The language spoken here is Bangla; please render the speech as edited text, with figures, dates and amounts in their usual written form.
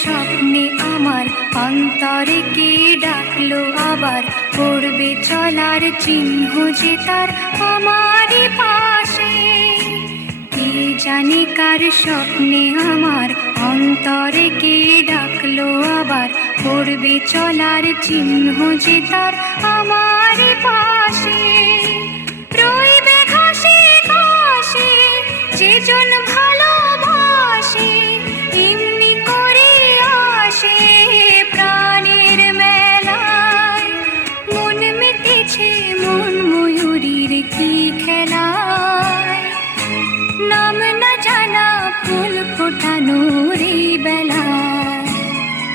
স্বপ্নে আমার অন্তরে কে ডাকলো আবার, পড়বে চলার চিহ্ন যে তার আমারই পাশে। কে জানে কার স্বপ্নে আমার অন্তরে কে ডাকলো আবার, পড়বে চলার চিহ্ন যে তার আমারই পাশে। রইবে ঘাসে ঘাসে যেজন ভালোবাসে, এমনি করে আসে প্রাণের মেলায়। মন মেতেছে মন ময়ূরীর কি খেলায়, নাম না জানা ফুল ফোটানোর এই